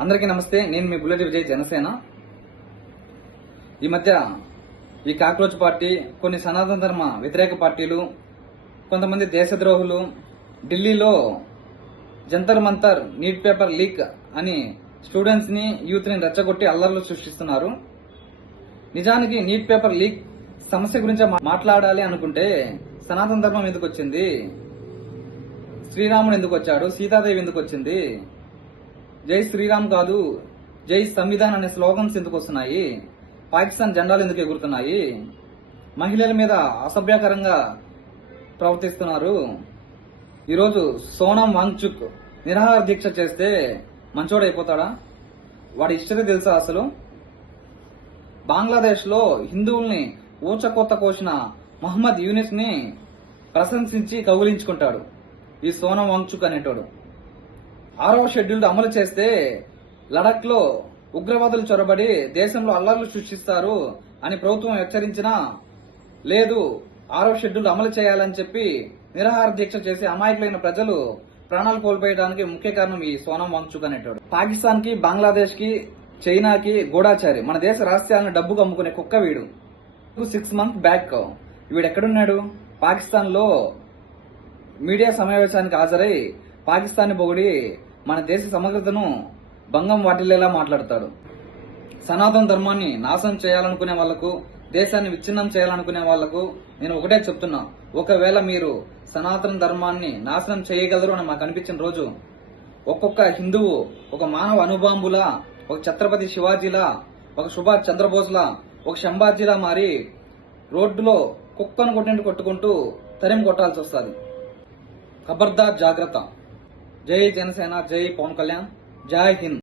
అందరికీ నమస్తే. నేను మీ బుల్లెట్ విజయ్, జనసేన. ఈ మధ్య ఈ కాక్రోచ్ పార్టీ, కొన్ని సనాతన ధర్మ వ్యతిరేక పార్టీలు, కొంతమంది దేశద్రోహులు ఢిల్లీలో Jantar Mantar neat paper leak అని స్టూడెంట్స్ ని, యూత్ ని రెచ్చగొట్టి అల్లర్లు సృష్టిస్తున్నారు. నిజానికి నీట్ పేపర్ లీక్ సమస్య గురించి మాట్లాడాలి అనుకుంటే సనాతన ధర్మం ఎందుకు వచ్చింది, శ్రీరాముడు ఎందుకు వచ్చాడు, సీతాదేవి ఎందుకు వచ్చింది, జై శ్రీరామ్ కాదు జై సంవిధాన్ అనే స్లోగన్స్ ఎందుకు వస్తున్నాయి, పాకిస్తాన్ జెండాలు ఎందుకు ఎగురుతున్నాయి, మహిళల మీద అసభ్యకరంగా ప్రవర్తిస్తున్నారు. ఈరోజు సోనం వాంగ్చుక్ నిరాహార దీక్ష చేస్తే మంచోడైపోతాడా? వాడి హిస్టరీ తెలుసా అసలు? బంగ్లాదేశ్ లో హిందువుల్ని ఊచకోత కోసిన మహమ్మద్ యూనిస్ ని ప్రశంసించి కౌగిలించుకుంటాడు ఈ సోనం వాంగ్చుక్ అనేటోడు. 6వ షెడ్యూల్ అమలు చేస్తే లడక్ లో ఉగ్రవాదులు చొరబడి దేశంలో అల్లర్లు సృష్టిస్తారు అని ప్రభుత్వం హెచ్చరించినా లేదు, 6వ షెడ్యూల్ అమలు చేయాలని చెప్పి నిరాహార దీక్ష చేసి అమాయకులైన ప్రజలు ప్రాణాలు కోల్పోయడానికి ముఖ్య కారణం ఈ సోనం వాంగ్చుక్ అనేటోడు. పాకిస్తాన్ కి, బంగ్లాదేశ్ కి, చైనాకి గూఢాచారి, మన దేశ రహస్యాలను డబ్బుకు అమ్ముకునే కుక్క వీడు. 6 months బ్యాక్ వీడెక్కడున్నాడు? పాకిస్తాన్ లో మీడియా సమావేశానికి హాజరై పాకిస్తాన్ పొగిడి మన దేశ సమగ్రతను భంగం వాటిల్లేలా మాట్లాడతాడు. సనాతన ధర్మాన్ని నాశనం చేయాలనుకునే వాళ్లకు, దేశాన్ని విచ్ఛిన్నం చేయాలనుకునే వాళ్లకు నేను ఒకటే చెప్తున్నా, ఒకవేళ మీరు సనాతన ధర్మాన్ని నాశనం చేయగలరు అని మాకు అనిపించిన రోజు ఒక్కొక్క హిందువు ఒక మానవ అనుబాంబులా, ఒక ఛత్రపతి శివాజీలా, ఒక సుభాష్ చంద్రబోస్లా, ఒక శంభాజీలా మారి రోడ్డులో కుక్కను కొట్టుకుంటూ తరిమి కొట్టాల్సి వస్తుంది. ఖబర్దార్, జాగ్రత్త. జై జనసేన, జై పవన్ కళ్యాణ్, జై హింద్.